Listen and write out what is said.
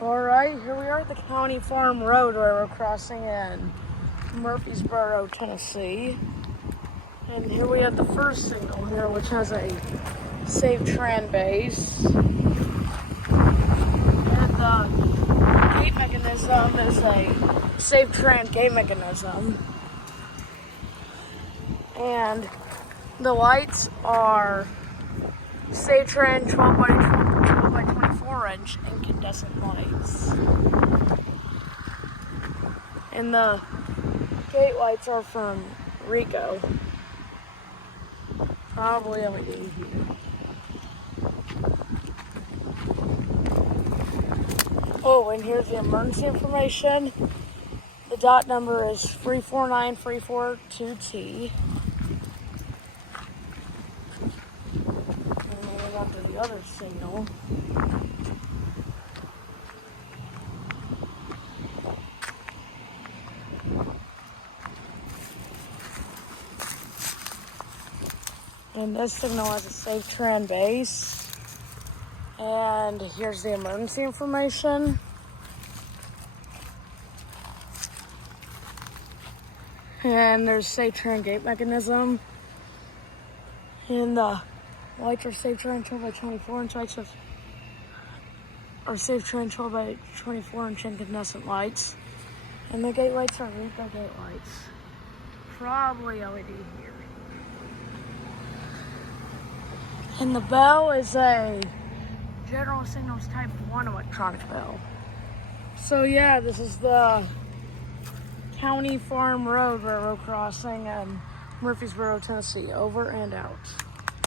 Alright, here we are at the County Farm Road Railroad crossing in Murfreesboro, Tennessee. And here we have the first signal here, which has a safe tran base. And the gate mechanism is a safe tran gate mechanism. And the lights are safe tran 12 by 24 inch incandescent lights. And the gate lights are from Rico. Probably LED here. Oh, and here's the emergency information. The dot number is 349342T. And then on to the other signal. And this signal has a safe tran base. And here's the emergency information. And there's safe tran gate mechanism. And the lights are safe tran 12 by 24 inch lights are safe tran 12 by 24 inch incandescent lights. And the gate lights are Rico gate lights. Probably LED here. And the bell is a General Signals Type 1 electronic bell. So yeah, this is the County Farm Road Railroad crossing in Murfreesboro, Tennessee. Over and out.